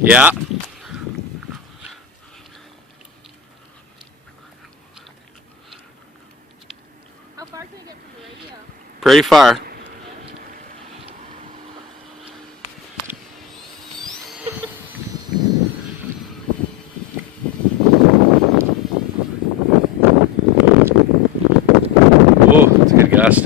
Yeah. How far can you get from the radio? Pretty far. Oh, that's a good gust.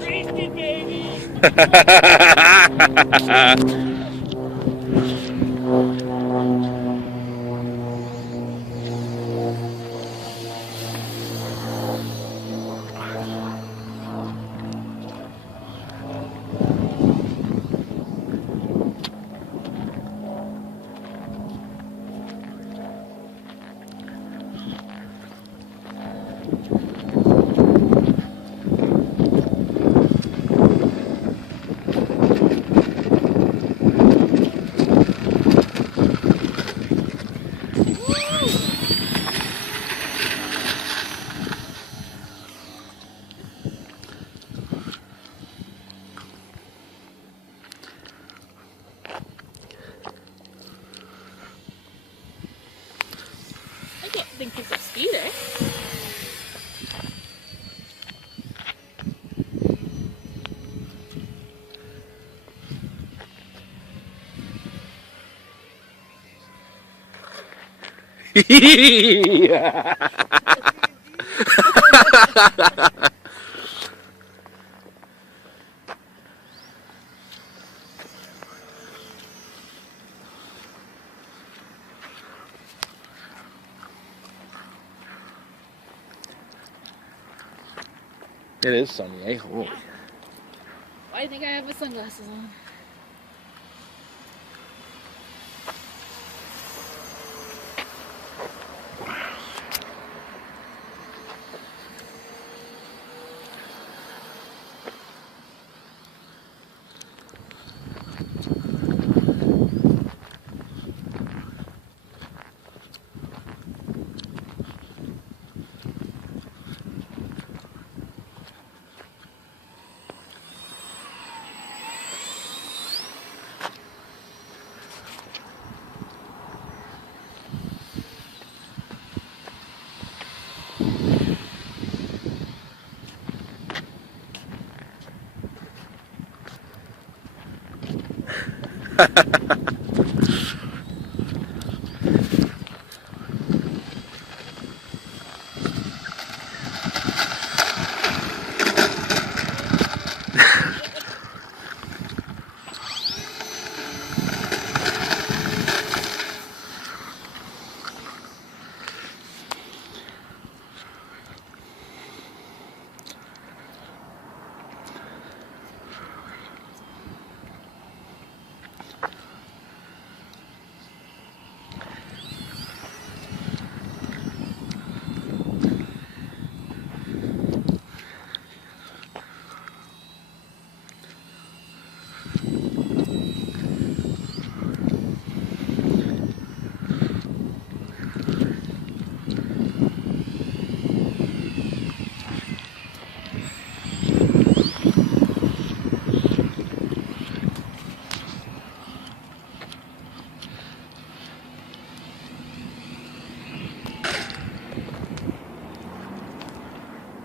Tasted, baby! I can't think it's a speeder. Yeah. It is sunny, eh? Holy. Why do you think I have my sunglasses on?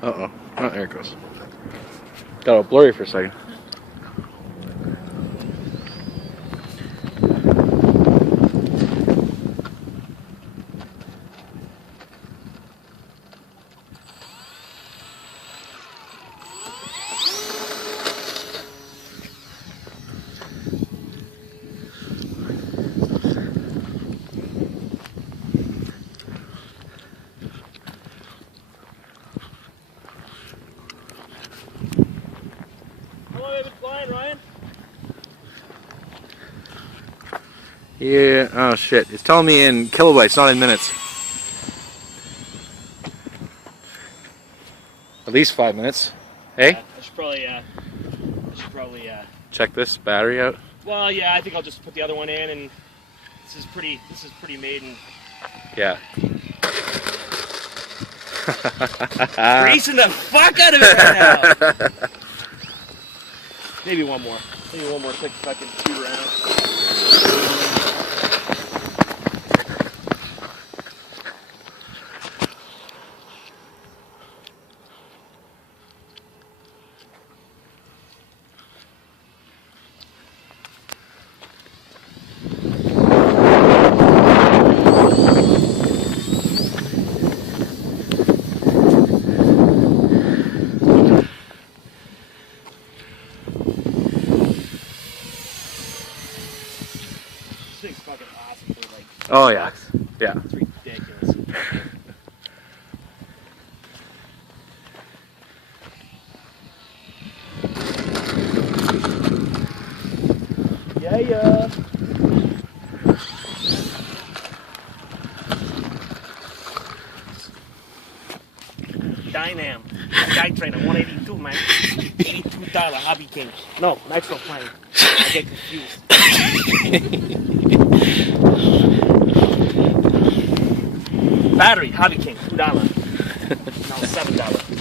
Uh-oh. Oh, there it goes. Got all blurry for a second. How long have you been flying, Ryan? Yeah, oh shit. It's telling me in kilobytes, not in minutes. At least 5 minutes. Hey? I should probably, Check this battery out. well, yeah, I think I'll just put the other one in, and this is pretty Maiden. Yeah. Racing the fuck out of it right now! Maybe one more quick fucking 2 rounds. This thing's fucking awesome for like Oh yeah. Yeah. it's ridiculous. Yeah. Dynam, Skytrainer, 182, man. $82 Hobby King. No, Nitro Plane. I get confused. Battery, Hobby King, $2. No, $7.